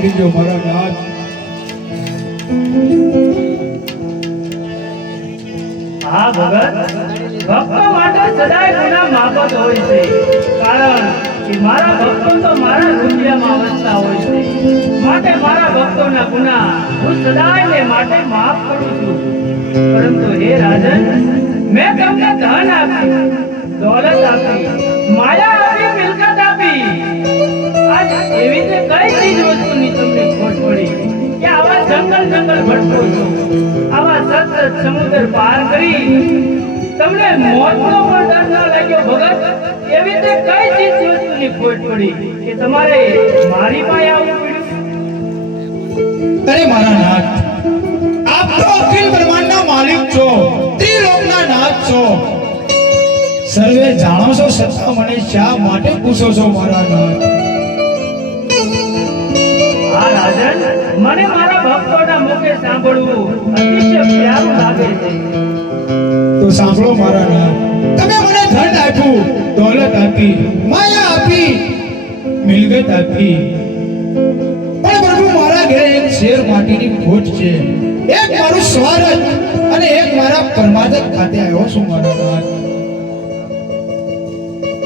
કરી દો મારા નાથ. હા ભગત, ભક્તો માટે સદાય ગુના માફત હોય છે, કારણ કે મારા ભક્તો તો મારા રૂપિયામાં વસતા હોય છે. માટે મારા ભક્તોના ગુના હું સદાય ને માટે માફ કરું છું. પરંતુ હે રાજન, મેં તમને ધન આપ્યું, દોલત આપી, માયા આપી, મિલકત આપી, આજ એવી તે કઈ ચીજ વસ્તુની તમને ખોટ પડી કે આવા જંગલ ભટકો છો? આવા સતત સમુદ્ર પાર કરી તમને મોતનો પણ ડર ન લાગ્યો ભગત? એવી તે કઈ ચીજ વસ્તુની ખોટ પડી કે તમારે મારી પાસે આવવું પડ્યું? અરે મારા નાથ, આપ તો અખિલ બ્રહ્માંડના માલિક છો, ત્રિલોકના નાથ છો. સર્વે જાણો છો, છતાં મને શા માટે પૂછો છો મારા નાથ? હા રાજન, મને મારા ભક્તોના મુખે સાંભળવું અતિશય પ્યારું લાગે છે. તો સાંભળો મારા નાથ. તમે મને ધન આપ્યું, દોલત આપી, માયા આપી, મિલકત આપી, પણ પ્રભુ મારા ઘરે એક શેર માટીની ખોટ છે. એક મારું સ્વાર્થ અને એક મારા પરમાર્થ ખાતે આવ્યો છું મારા નાથ.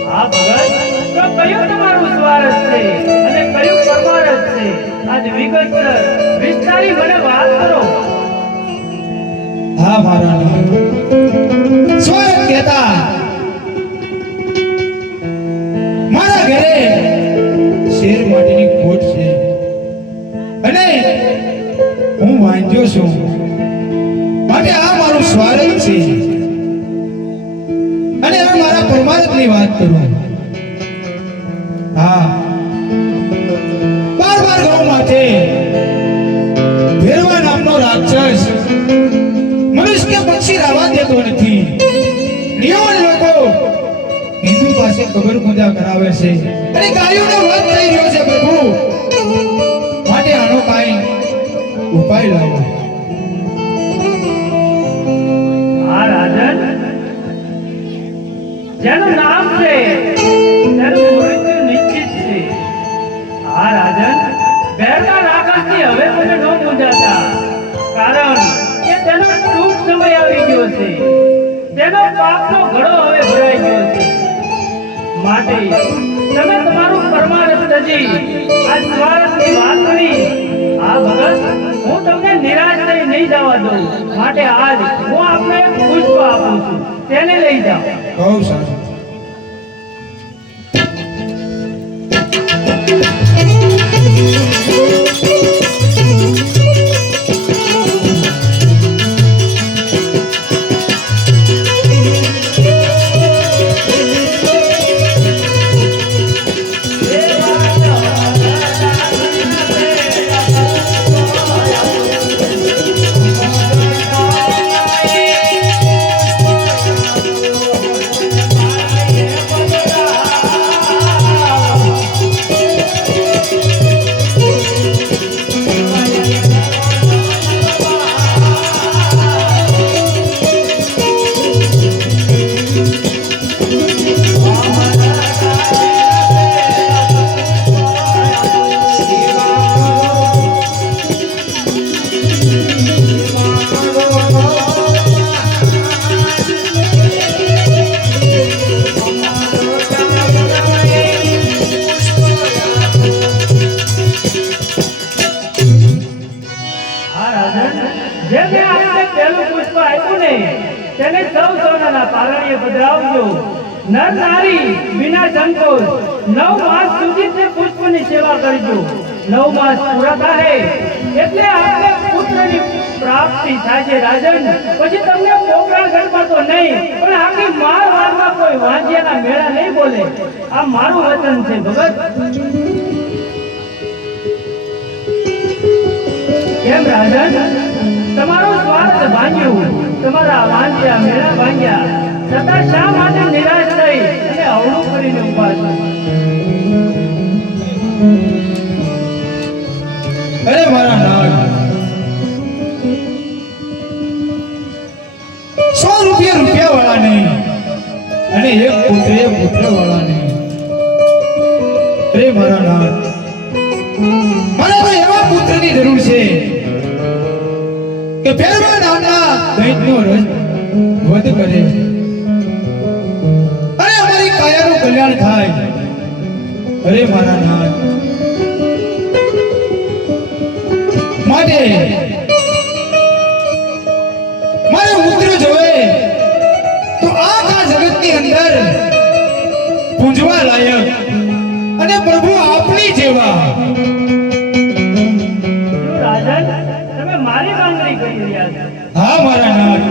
હા ભગત, તો કયું તમારું સ્વાર્થ છે અને કયું પરમાર્થ છે? આજ વિગતસર વિસ્તારી મને વાત કરો. હા મારા નાથ, સ્વાર્થ કહેતા મારા ઘરે શેર માટીની ખોટ છે અને હું વાંચ્યો છું, માટે આ મારું સ્વાર્થ છે. અને હવે મારા પરમાર્થની વાત કરું. હા, બાર ગૌ માથે ભેરવા નામનો રાક્ષસ મનુષ્ય પક્ષી રાવા દેતો નથી. નિયમન લોકો હિન્દુ પાસે કબર પૂજા કરાવે છે અને ગાયોનો વધ થઈ રહ્યો છે પ્રભુ. માટે આનો કાંઈ ઉપાય લાવો. હા રાજન, જેનું નામ છે તેનું મૃત્યુ નિશ્ચિત છે. હા રાજન, બેરકા રાક્ષસથી હવે મને ન મૂંઝાતા, કારણ કે તેનો ટૂંક સમય આવી ગયો છે. તેનો પાપનો ઘડો હવે ભરાઈ ગયો છે. માટે તમે તમારું પરમાર્થ તજી આ સ્વાર્થની વાત કરી. હા ભગત, હું તમને નિરાશ થઈ નહીં જવા દઉં. માટે આજ હું આપને એક પુષ્પ આપું છું, તેને લઈ જાઓ. બહુ સારું. તેને સૌ સોનાના પારણીએ પધરાવજો. નર નારી વિના સંકોચ 9 માસ સુધી તે પુષ્પની સેવા કરજો. 9 માસ પૂરા થાય એટલે આપને પુત્રની પ્રાપ્તિ થાય છે રાજન. પછી તમને પોકરણ ગણમાં તો નહીં, પણ આખી મારમાં કોઈ વાંજિયાના મેળા નહીં બોલે. આ મારું વચન છે ભગત. કેમ રાજન, તમારું સ્વાર્થ ભાંગ્યું, તમારા વાંજ્યા મેળા ભાંગ્યા, છતાં શા માટે નિરાશ થઈ અને અવળું કરીને ઉભા છો? અરે મારા નાથ, 100 રૂપિયા વાળા નહીં અને એક પુત્ર વાળા નહીં. અરે મારા નાથ, મારા ભાઈ કે ભેરવા નામના દૈત્યનો રસ વધ કરે અને અમારી કાયાનું કલ્યાણ થાય. અરે મારા નાથ, માટે મારે ઉતરો જોવે તો આખા જગતની અંદર પૂંજવા લાયક અને પ્રભુ આપણી જેવા. જો રાજન, તમે મારી માંગણી કરી રહ્યા છો. હા મારા નાથ,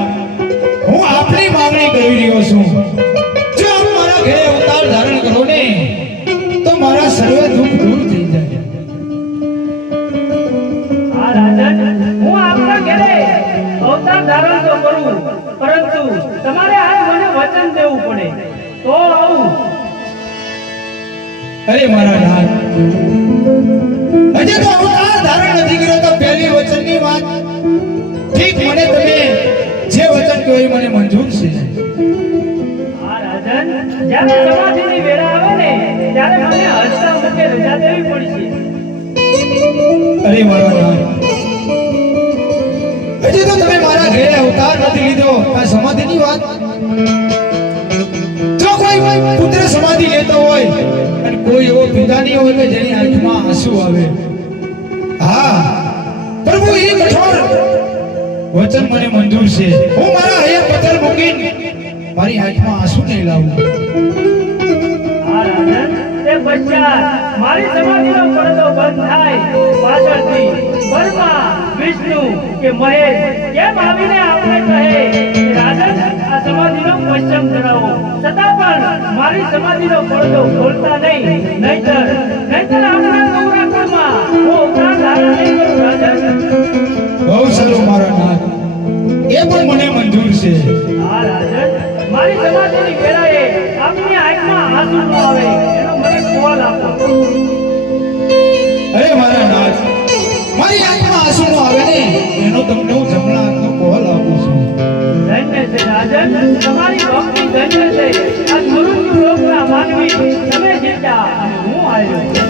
હું આપની માંગણી કરી રહ્યો છું. જો આપ મારા ઘરે અવતાર ધારણ કરો ને તો મારા સર્વ દુઃખ દૂર થઈ જાય. હા રાજન, હું આપના ઘરે અવતાર ધારણ તો કરું, પરંતુ તમારે આ મને વચન દેવું પડે તો આવું. અરે મારા નાથ, હજી તો અવતાર ધારણ નથી કર્યો તો પહેલી વચનની વાત ઠીક. મને તમે જે વચન કહો એ મને મંજૂર છે. હા રાજન, જ્યારે સમાધિની વેળા આવે ને ત્યારે મને હસતા મુખે રજા દેવી પડશે. અરે મારા નાથ, હજી તો તમે મારા ઘરે અવતાર નથી લીધો, આ સમાધિની વાત. જો કોઈ પુત્ર સમાધિ લેતો હોય અને કોઈ એવો પિતા નહીં હોય કે જેની આંખમાં આંસુ આવે, હા પ્રભુ એ કઠોર વચન મને મંજૂર છે. હું મારા હૈયે પથ્થર મૂકીને મારી આંખમાં આંસુ નહીં લાવું. હા રાજન, તે પશ્ચાત મારી સમાધિનો પડદો બંધ થાય પાછળથી બ્રહ્મા, વિષ્ણુ કે મહેશ કેમ આવીને આપણે કહે કે રાજન આ સમાધિનો પશ્ચિમ કરાવો, છતાં પણ મારી સમાધિનો પડદો ખોલતા નહીં. નહીતર આપણા નવરાત્રમાં હું અવતાર ધારણ નહીં કરું. રાજન, બહુ સારું મારા નાથ, એ પણ મને મંજૂર છે. હા રાજન, મારી સમાધિની વેળાએ આપની આંખમાં આંસુ ન આવે એનો મને કોલ આપો. અરે મારા નાથ, મારી આંખમાં આંસુ ન આવે ને એનો તમને હું જમણા હાથનો કોલ આપું છું. ધન્ય છે રાજન, તમારી ભક્તિ ધન્ય છે. આ મૃત્યુ લોકના માનવી તમે જીત્યા અને હું આવ્યો.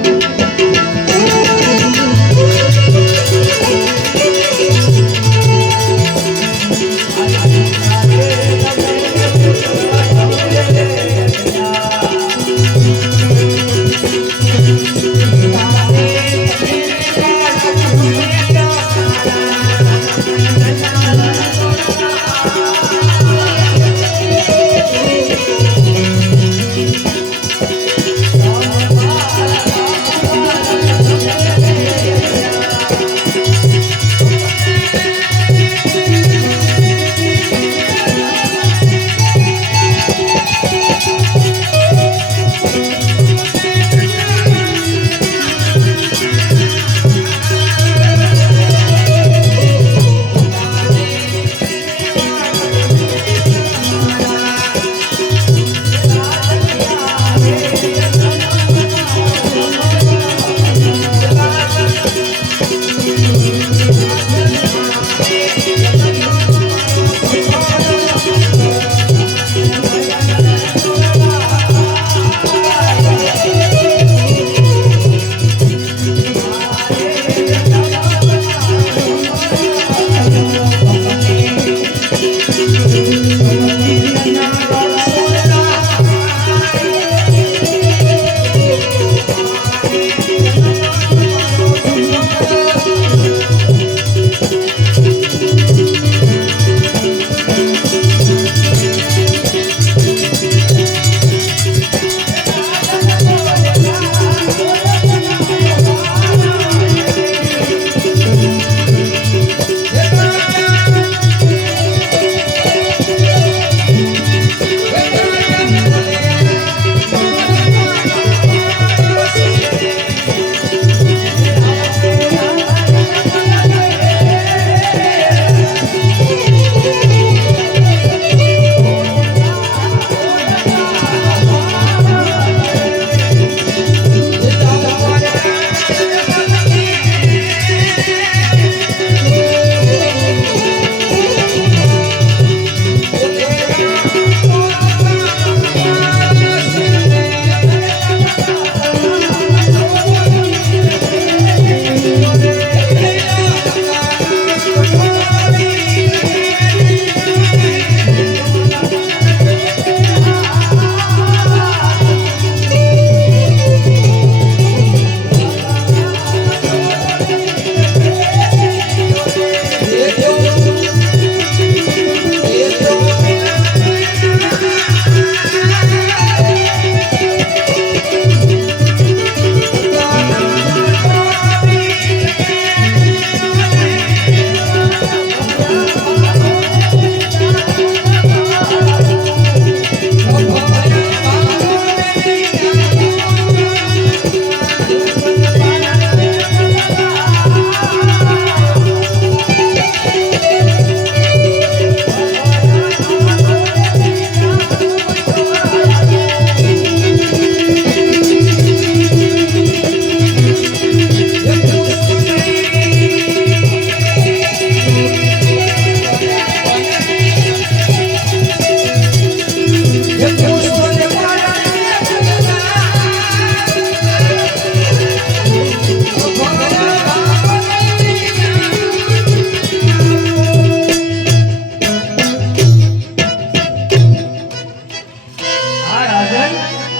આ રાજન,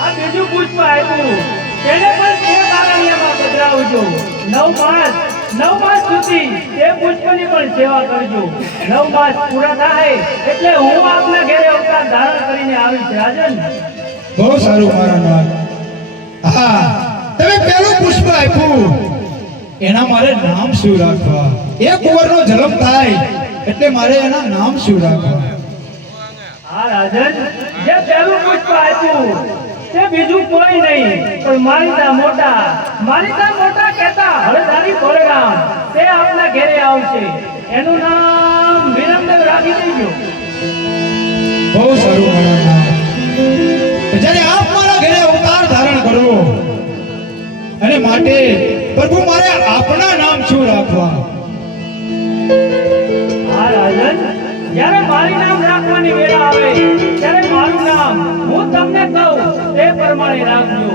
આ બીજું પુષ્પ આપ્યું. તેને પણ તે કારણિયામાં પધરાવજો. 9 માસ સુધી તે પુષ્પની પણ સેવા કરજો. 9 માસ પૂરા થાય એટલે હું આપના ઘેરે અવતાર ધારણ કરીને આવીશ રાજન. બહુ સારું મારા નાથ. હા, તમે પહેલું પુષ્પ આપ્યું એના મારે નામ શું રાખવા? એ કુંવરનો જન્મ થાય એટલે મારે એના નામ શું રાખવા? આ રાજન, જે પહેલું પુષ્પ આપ્યું તે બીજું કોઈ નહીં પણ મારીતા મોટા કહેતા હળધારી બળરામ તે આપના ઘેરે આવશે. એનું નામ વિરમદેવ રાખી દેજો. બહુ સારું મારા નાથ. જ્યારે આપ મારા ઘરે અવતાર ધારણ કરવો અને માટે પ્રભુ મારે આપના નામ શું રાખવા? આ રાજન, જ્યારે મારી નામ રાખવાની વેળા આવે ત્યારે મારું નામ હું તમને કહું તે પ્રમાણે રાખજો.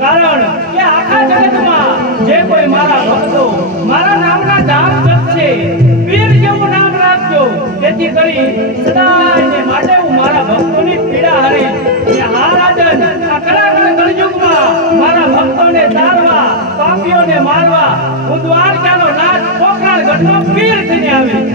કારણ કે આખા જગતમાં જે કોઈ મારા ભક્તો મારા નામના જાપ જપશે પીર જેવું નામ રાખજો. તેથી કરી સદાય માટે હું મારા ભક્તોની પીડા હરીશ. અને હા રાજન, આ કળાકળ કળયુગમાં મારા ભક્તોને તારવા, પાપીઓને મારવા હું દ્વારકાનો નાથ પોખરાણ ગઢનો પીર થઈને આવીશ.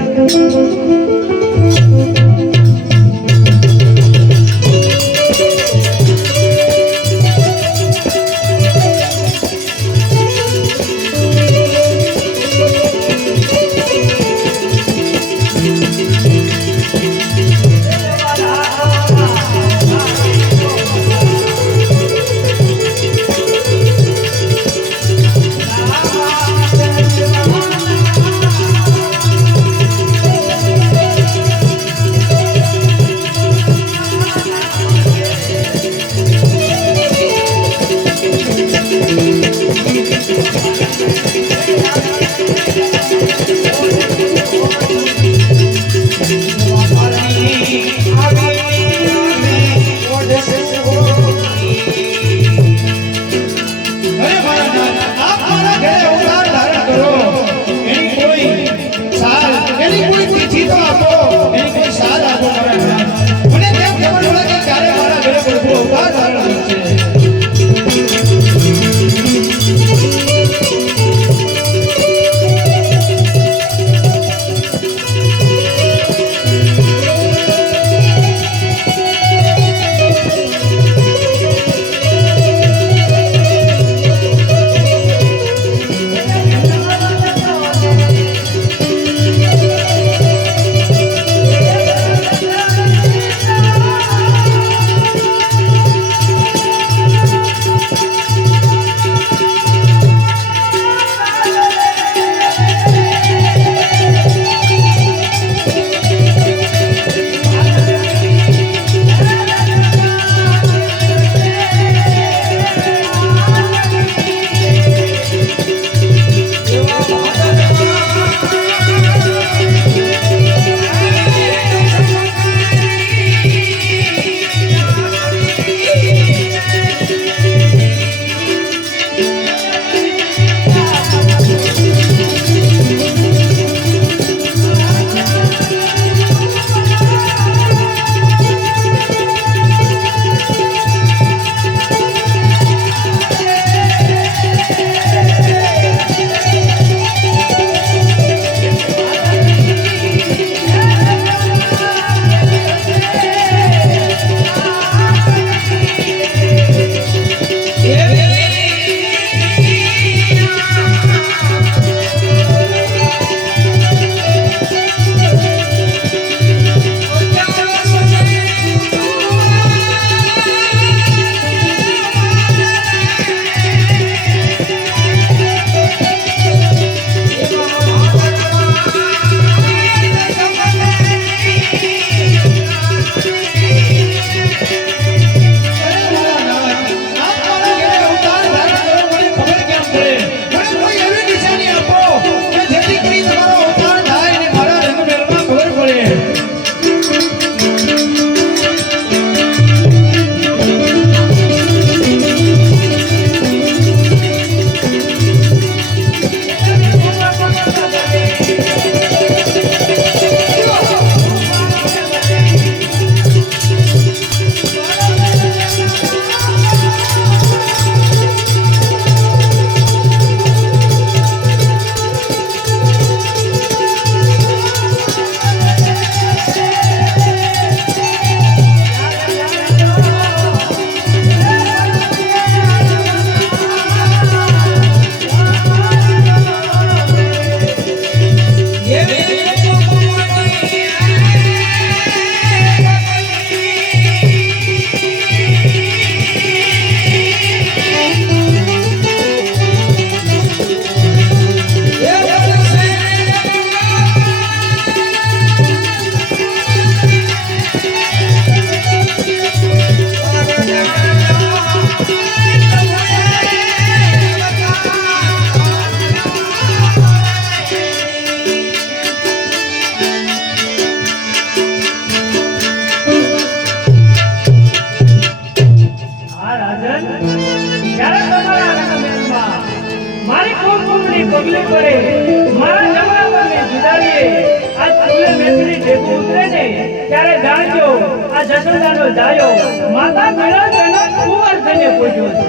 ભેગું ઉતરે ને ત્યારે જાણજો આ જશોદાનો જાયો માતા મેળા તેનો કુંવર થઈને પૂજ્યો છે.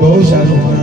બહુ સારું